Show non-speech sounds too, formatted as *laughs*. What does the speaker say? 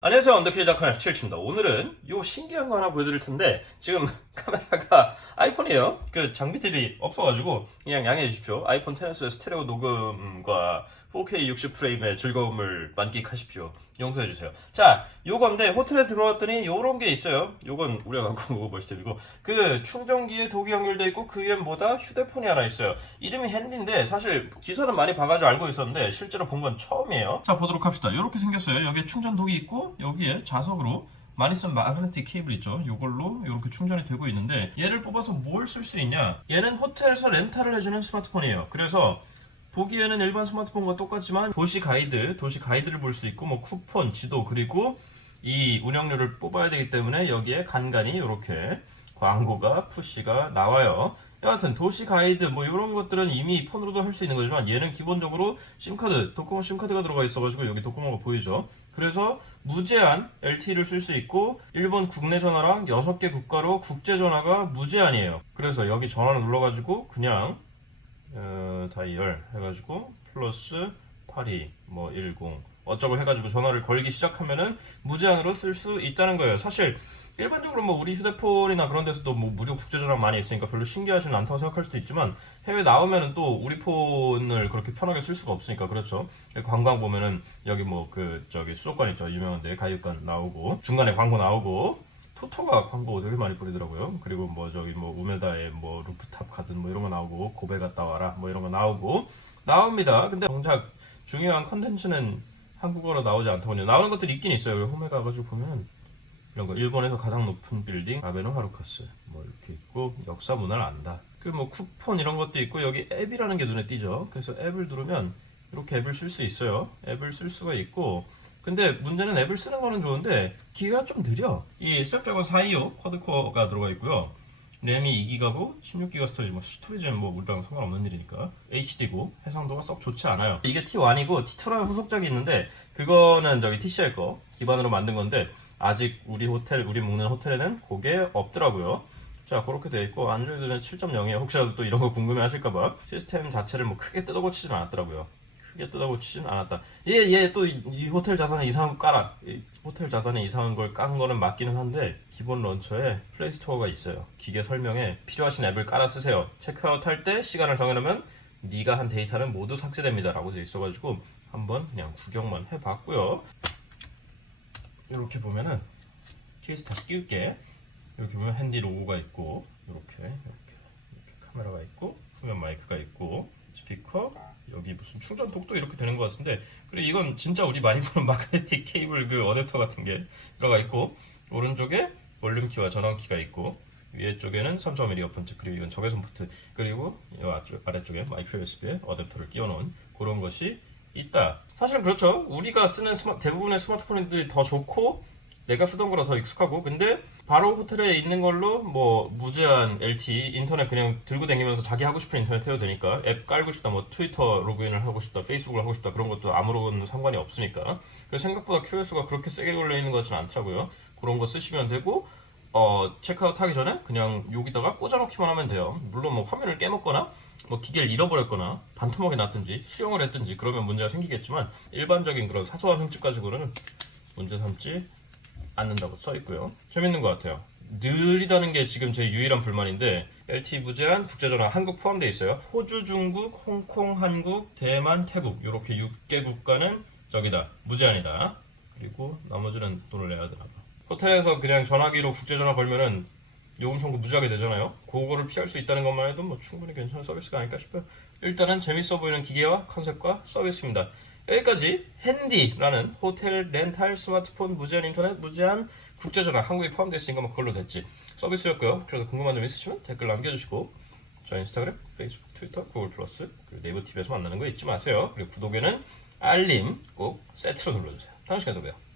안녕하세요. 언더키즈 작가의 7입니다. 오늘은 요 신기한 거 하나 보여드릴 텐데 지금 *laughs* 카메라가 아이폰이에요. 그 장비들이 없어가지고 그냥 양해해 주십시오. 아이폰 10에서 스테레오 녹음과 4K 60 프레임의 즐거움을 만끽하십시오 용서해 주세요 자 요건데 호텔에 들어왔더니 요런 게 있어요 요건 우리가 갖고 먹어볼 시스템이고 그 충전기에 독이 연결돼 있고 그 위엔 뭐다 휴대폰이 하나 있어요 이름이 핸디인데 사실 기사는 많이 봐가지고 알고 있었는데 실제로 본 건 처음이에요 자 보도록 합시다 이렇게 생겼어요 여기에 충전 독이 있고 여기에 자석으로 많이 쓴 마그네틱 케이블 있죠. 이걸로 이렇게 충전이 되고 있는데 얘를 뽑아서 뭘 쓸 수 있냐? 얘는 호텔에서 렌탈을 해주는 스마트폰이에요. 그래서 보기에는 일반 스마트폰과 똑같지만 도시 가이드, 도시 가이드를 볼 수 있고 뭐 쿠폰, 지도 그리고 이 운영료를 뽑아야 되기 때문에 여기에 간간히 이렇게 광고가 푸시가 나와요. 여하튼 도시 가이드 뭐 이런 것들은 이미 폰으로도 할 수 있는 거지만 얘는 기본적으로 심카드, 도코모 심카드가 들어가 있어가지고 여기 도코모가 보이죠. 그래서 무제한 LTE를 쓸 수 있고 일본 국내 전화랑 6개 국가로 국제 전화가 무제한이에요. 그래서 여기 전화를 눌러가지고 그냥 어, 다이얼 해가지고 플러스 82뭐10 어쩌고 해가지고 전화를 걸기 시작하면은 무제한으로 쓸 수 있다는 거예요. 사실 일반적으로 뭐 우리 휴대폰이나 그런 데서도 뭐 무료 국제전화 많이 있으니까 별로 신기하지는 않다고 생각할 수도 있지만 해외 나오면은 또 우리 폰을 그렇게 편하게 쓸 수가 없으니까 그렇죠. 관광 보면은 여기 뭐 그 저기 수족관 있죠 유명한데 가입관 나오고 중간에 광고 나오고 토토가 광고 되게 많이 뿌리더라고요. 그리고 뭐 저기 뭐 우메다의 뭐 루프탑 가든 뭐 이런 거 나오고 고베 갔다 와라 뭐 이런 거 나오고 나옵니다. 근데 정작 중요한 컨텐츠는 한국어로 나오지 않더군요. 나오는 것들이 있긴 있어요. 홈에 가가지고 보면은 이런 거 일본에서 가장 높은 빌딩 아베노 하루카스 뭐 이렇게 있고 역사 문화를 안다. 그 뭐 쿠폰 이런 것도 있고 여기 앱이라는 게 눈에 띄죠. 그래서 앱을 누르면 이렇게 앱을 쓸 수 있어요. 앱을 쓸 수가 있고 근데 문제는 앱을 쓰는 거는 좋은데 기계가 좀 느려. 이 스냅드래곤 425 쿼드코어가 들어가 있고요. 램이 2기가고 16기가 스토리지 뭐 스토리지는 뭐 우리랑 상관없는 일이니까 HD고 해상도가 썩 좋지 않아요. 이게 T1이고 T2라는 후속작이 있는데 그거는 저기 TCL 거 기반으로 만든 건데 아직 우리 호텔 우리 묵는 호텔에는 그게 없더라고요. 자 그렇게 돼 있고 안드로이드는 7.0이에요. 혹시라도 또 이런 거 궁금해 하실까봐 시스템 자체를 뭐 크게 뜯어고치진 않았더라고요. 크게 뜯어고치진 않았다. 얘 얘 또 이 호텔 자산에 이상한 거 깔아. 이 호텔 자산에 이상한 걸 깐 거는 맞기는 한데 기본 런처에 플레이 스토어가 있어요. 기계 설명에 필요하신 앱을 깔아 쓰세요. 체크아웃 할 때 시간을 정해놓으면 네가 한 데이터는 모두 삭제됩니다라고 되어 있어가지고 한번 그냥 구경만 해봤고요. 이렇게 보면은 케이스 다시 끼울게. 이렇게 보면 핸디 로고가 있고 이렇게 이렇게 이렇게 카메라가 있고 후면 마이크가 있고 스피커 여기 무슨 충전 독도 이렇게 되는 것 같은데 그리고 이건 진짜 우리 많이 보는 마그네틱 케이블 그 어댑터 같은 게 들어가 있고 오른쪽에 볼륨 키와 전원 키가 있고 위에 쪽에는 3.1 이어폰트 그리고 이건 적외선 포트 그리고 이 아래쪽에 마이크로 USB에 어댑터를 끼워놓은 그런 것이 있다. 사실 그렇죠. 우리가 쓰는 스마, 대부분의 스마트폰들이 더 좋고 내가 쓰던 거라 더 익숙하고. 근데 바로 호텔에 있는 걸로 뭐 무제한 LTE 인터넷 그냥 들고 다니면서 자기 하고 싶은 인터넷 해도 되니까 앱 깔고 싶다 뭐 트위터 로그인을 하고 싶다 페이스북을 하고 싶다 그런 것도 아무런 상관이 없으니까. 그래서 생각보다 QS가 그렇게 세게 걸려 있는 것 같지는 않더라고요. 그런 거 쓰시면 되고 어 체크아웃 하기 전에 그냥 여기다가 꽂아놓기만 하면 돼요. 물론 뭐 화면을 깨먹거나 뭐 기계를 잃어버렸거나 반토막이 났든지 수영을 했든지 그러면 문제가 생기겠지만 일반적인 그런 사소한 흠집 가지고는 문제 삼지 않는다고 써 있고요. 재밌는 것 같아요. 느리다는 게 지금 제 유일한 불만인데 LTE 무제한 국제전화 한국 포함되어 있어요. 호주, 중국, 홍콩, 한국, 대만, 태국 이렇게 6개 국가는 저기다 무제한이다. 그리고 나머지는 돈을 내야 되나 봐. 호텔에서 그냥 전화기로 국제전화 걸면은 요금 청구 무지하게 되잖아요. 그거를 피할 수 있다는 것만 해도 뭐 충분히 괜찮은 서비스가 아닐까 싶어요. 일단은 재밌어 보이는 기계와 컨셉과 서비스입니다. 여기까지 핸디라는 호텔 렌탈 스마트폰 무제한 인터넷 무제한 국제전화 한국에 포함되어 있으니까 뭐 그걸로 됐지 서비스였고요. 그래서 궁금한 점 있으시면 댓글 남겨주시고 저 인스타그램, 페이스북, 트위터, 구글 플러스 그리고 네이버 TV에서 만나는 거 잊지 마세요. 그리고 구독에는 알림 꼭 세트로 눌러주세요. 다음 시간에 또 봬요.